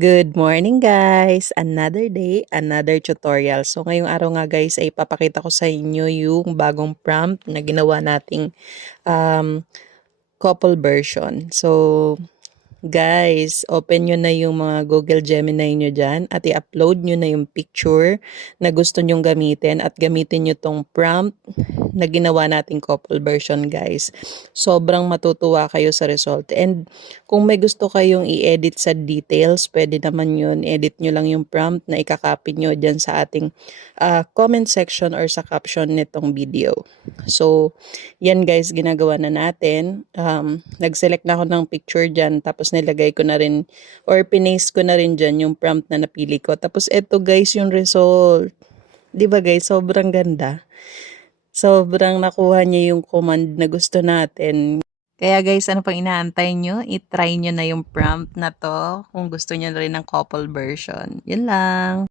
Good morning guys! Another day, another tutorial. So ngayong araw nga guys ay papakita ko sa inyo yung bagong prompt na ginawa nating um, couple version. So guys, open nyo na yung mga Google Gemini nyo dyan at i-upload nyo na yung picture na gusto nyong gamitin at gamitin nyo tong prompt na ginawa nating couple version guys. Sobrang matutuwa kayo sa result. And kung may gusto kayong i-edit sa details, pwede naman yun. Edit nyo lang yung prompt na ikakopy nyo dyan sa ating comment section or sa caption nitong video. So, yan guys, ginagawa na natin. Nag-select na ako ng picture dyan, tapos nilagay ko na rin, or pinaste ko na rin dyan yung prompt na napili ko. Tapos eto guys, yung result. 'Di ba guys, sobrang ganda. Sobrang nakuha niya yung command na gusto natin. Kaya guys, ano pang inaantay nyo? I-try nyo na yung prompt na to kung gusto nyo na rin ng couple version. Yun lang.